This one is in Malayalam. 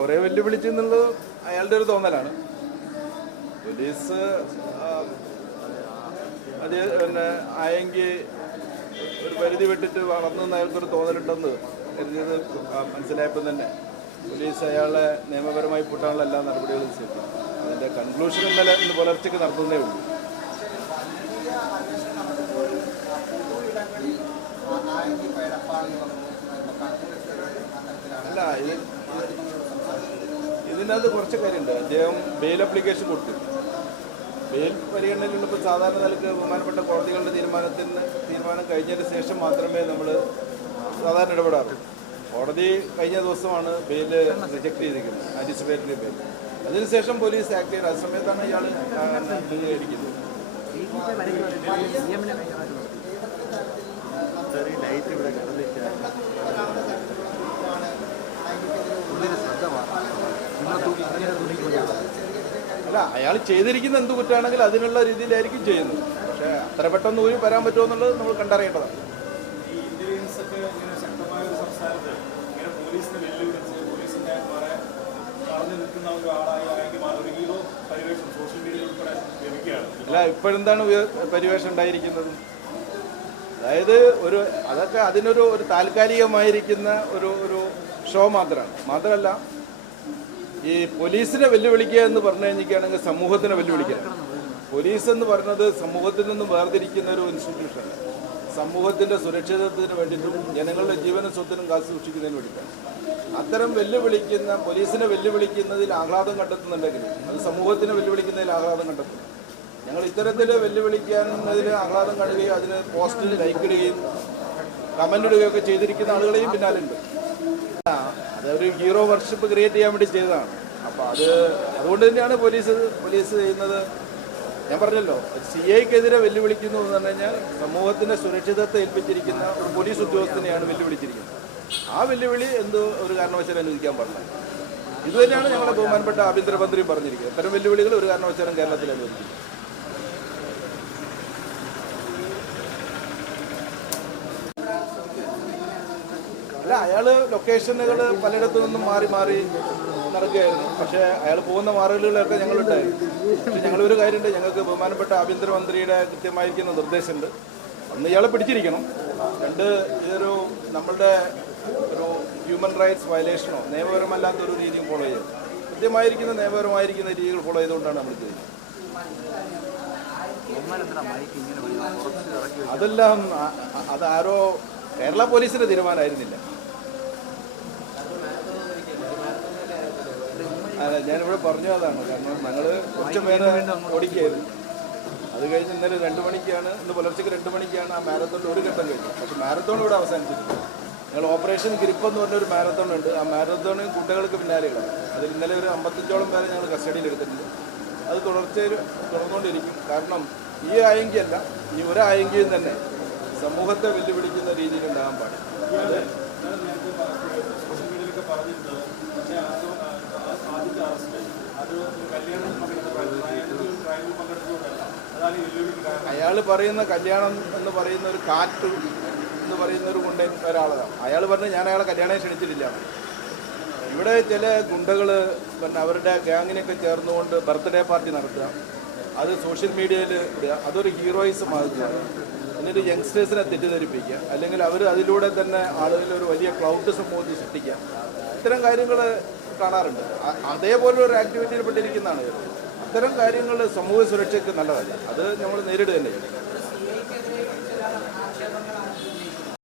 കുറേ വെല്ലുവിളിച്ചെന്നുള്ളത് അയാളുടെ ഒരു തോന്നലാണ്. പോലീസ് അത് പിന്നെ ആയെങ്കിൽ ഒരു പരിധി വിട്ടിട്ട് വളർന്നു അയാൾക്കൊരു തോന്നലുണ്ടെന്ന് കരുതിയത് മനസ്സിലായപ്പോൾ തന്നെ പോലീസ് അയാളെ നിയമപരമായി പൂട്ടാനുള്ള എല്ലാ നടപടികളും ചെയ്തു. അതിൻ്റെ കൺക്ലൂഷൻ ഇന്ന് പുലർച്ചയ്ക്ക് നടത്തുന്നേ ഉള്ളൂ. അല്ല, ഇതിനകത്ത് കുറച്ച് കാര്യമുണ്ട്. അദ്ദേഹം ബെയിൽ അപ്ലിക്കേഷൻ കൊടുത്തു. ബെയിൽ പരിഗണനയിലുള്ളപ്പോൾ സാധാരണ നിലക്ക് ബഹുമാനപ്പെട്ട കോടതികളുടെ തീരുമാനം കഴിഞ്ഞതിന് ശേഷം മാത്രമേ നമ്മൾ സാധാരണ ഇടപെടാറുള്ളൂ. കോടതി കഴിഞ്ഞ ദിവസമാണ് ബെയിൽ റിജക്ട് ചെയ്തിരിക്കുന്നത്, ആൻറ്റിസിപ്പേറ്ററി ബെയിൽ. അതിനുശേഷം പോലീസ് ആക്ട് ചെയ്ത് ആ സമയത്താണ് ഇയാൾ അംഗീകരിക്കുന്നത്. അല്ല, അയാൾ ചെയ്തിരിക്കുന്ന എന്ത് കുറ്റമാണെങ്കിൽ അതിനുള്ള രീതിയിലായിരിക്കും ചെയ്യുന്നത്. പക്ഷേ അത്ര പെട്ടെന്ന് ഊരി വരാൻ പറ്റുമോ എന്നുള്ളത് നമ്മൾ കണ്ടറിയേണ്ടതാണ്. അല്ല, ഇപ്പോഴെന്താണ് പരിവേഷം ഉണ്ടായിരിക്കുന്നത്? അതായത് അതൊക്കെ അതിനൊരു താൽക്കാലികമായിരിക്കുന്ന ഒരു ഷോ മാത്രമല്ല ഈ പോലീസിനെ വെല്ലുവിളിക്കുക എന്ന് പറഞ്ഞു കഴിഞ്ഞിരിക്കുകയാണെങ്കിൽ സമൂഹത്തിനെ വെല്ലുവിളിക്കണം. പോലീസ് എന്ന് പറയുന്നത് സമൂഹത്തിൽ നിന്നും വേർതിരിക്കുന്ന ഒരു ഇൻസ്റ്റിറ്റ്യൂഷനാണ്. സമൂഹത്തിൻ്റെ സുരക്ഷിതത്വത്തിന് വേണ്ടിയിട്ടും ജനങ്ങളുടെ ജീവനും സ്വത്തിനും കാത്തു സൂക്ഷിക്കുന്നതിന് വേണ്ടിയിട്ടാണ്. അത്തരം പോലീസിനെ വെല്ലുവിളിക്കുന്നതിൽ ആഹ്ലാദം കണ്ടെത്തുന്നുണ്ടെങ്കിൽ അത് സമൂഹത്തിനെ വെല്ലുവിളിക്കുന്നതിൽ ആഹ്ലാദം കണ്ടെത്തുന്നു. ഞങ്ങൾ ഇത്തരത്തിൽ വെല്ലുവിളിക്കാനതിൽ ആഹ്ലാദം കാണുകയും അതിന് പോസ്റ്റിൽ ലൈക്ക് ഇടുകയും കമൻ്റ് ഇടുകയൊക്കെ ചെയ്തിരിക്കുന്ന ആളുകളെയും പിന്നാലുണ്ട്. അതൊരു ഹീറോ വർഷിപ്പ് ക്രിയേറ്റ് ചെയ്യാൻ വേണ്ടി ചെയ്തതാണ്. അപ്പോൾ അതുകൊണ്ട് തന്നെയാണ് പോലീസ് ചെയ്യുന്നത്. ഞാൻ പറഞ്ഞല്ലോ, CIക്കെതിരെ വെല്ലുവിളിക്കുന്നു എന്ന് പറഞ്ഞു കഴിഞ്ഞാൽ സമൂഹത്തിൻ്റെ സുരക്ഷിതത്വം ഏൽപ്പിച്ചിരിക്കുന്ന ഒരു പോലീസ് ഉദ്യോഗസ്ഥനെയാണ് വെല്ലുവിളിച്ചിരിക്കുന്നത്. ആ വെല്ലുവിളി ഒരു കാരണവശാലും അനുവദിക്കാൻ പാടില്ല. ഇതുതന്നെയാണ് ഞങ്ങളുടെ ബഹുമാനപ്പെട്ട ആഭ്യന്തരമന്ത്രി പറഞ്ഞിരിക്കുന്നത്. ഇത്തരം വെല്ലുവിളികൾ ഒരു കാരണവശാലും കേരളത്തിൽ അനുവദിക്കും. അല്ല, അയാൾ ലൊക്കേഷനുകൾ പലയിടത്തു നിന്നും മാറി നടക്കുകയായിരുന്നു. പക്ഷേ അയാൾ പോകുന്ന മാറുകളിലൊക്കെ ഞങ്ങളുണ്ടായിരുന്നു. പക്ഷെ ഞങ്ങളൊരു കാര്യമുണ്ട്, ഞങ്ങൾക്ക് ബഹുമാനപ്പെട്ട ആഭ്യന്തരമന്ത്രിയുടെ കൃത്യമായിരിക്കുന്ന നിർദ്ദേശമുണ്ട്. ഒന്ന്, ഇയാളെ പിടിച്ചിരിക്കണം. രണ്ട്, ഇതൊരു നമ്മളുടെ ഒരു ഹ്യൂമൻ റൈറ്റ്സ് വയലേഷനോ നിയമപരമല്ലാത്തൊരു രീതിയും ഫോളോ ചെയ്യും. കൃത്യമായിരിക്കുന്ന നിയമപരമായിരിക്കുന്ന രീതികൾ ഫോളോ ചെയ്തുകൊണ്ടാണ് നമ്മൾ ചെയ്യുന്നത്. അതെല്ലാം അതാരോ കേരള പോലീസിന്റെ തീരുമാനമായിരുന്നില്ല. അല്ല, ഞാനിവിടെ പറഞ്ഞു അതാണ്. കാരണം ഞങ്ങൾ കുറച്ച് പേര് ഓടിക്കുകയായിരുന്നു. അത് കഴിഞ്ഞ് ഇന്നലെ 2 മണിക്കാണ്, ഇന്ന് പുലർച്ചയ്ക്ക് 2 മണിക്കാണ് ആ മാരത്തോൺ ഒരു ഘട്ടം കഴിഞ്ഞത്. പക്ഷെ മാരത്തോൺ ഇവിടെ അവസാനിച്ചിട്ടില്ല. ഞങ്ങൾ ഓപ്പറേഷൻ ഗ്രിപ്പ് എന്ന് പറഞ്ഞൊരു മാരത്തോൺ ഉണ്ട്. ആ മാരത്തോൺ കുട്ടികൾക്ക് പിന്നാലെയാണ്. അതിൽ ഇന്നലെ ഒരു 55ഓളം പേരെ ഞങ്ങൾ കസ്റ്റഡിയിൽ എടുത്തിട്ടുണ്ട്. അത് തുടർന്നുകൊണ്ടിരിക്കും. കാരണം ഈ ആയെങ്കിയല്ല, ഈ ഒരായെങ്കിലും തന്നെ സമൂഹത്തെ വെല്ലുവിളിക്കുന്ന രീതിയിൽ ഉണ്ടാകാൻ പാടില്ല. അയാൾ പറയുന്ന കല്യാണം എന്ന് പറയുന്ന ഒരു കാറ്റ് എന്ന് പറയുന്ന ഒരു ഗുണ്ടൻ ഒരാളാണ്. അയാൾ പറഞ്ഞു ഞാൻ അയാളെ കല്യാണം ക്ഷണിച്ചിട്ടില്ല. ഇവിടെ ചില ഗുണ്ടകൾ അവരുടെ ഗ്യാങ്ങിനൊക്കെ ചേർന്നുകൊണ്ട് ബർത്ത്ഡേ പാർട്ടി നടത്തുക, അത് സോഷ്യൽ മീഡിയയിൽ ഇടുക, അതൊരു ഹീറോയിസം ആകുക, എന്നിട്ട് യങ്സ്റ്റേഴ്സിനെ തെറ്റിദ്ധരിപ്പിക്കുക, അല്ലെങ്കിൽ അവർ അതിലൂടെ തന്നെ ആളുകളിൽ ഒരു വലിയ ക്ലൗഡ് സമൂഹത്തിൽ സൃഷ്ടിക്കുക. ഇത്തരം കാര്യങ്ങൾ കാണാറുണ്ട്. അതേപോലെ ഒരു ആക്ടിവിറ്റിയിൽ പെട്ടിരിക്കുന്നതാണ്. അത്തരം കാര്യങ്ങൾ സമൂഹ സുരക്ഷയ്ക്ക് നല്ലതല്ല. അത് നമ്മൾ നേരിടുക തന്നെ.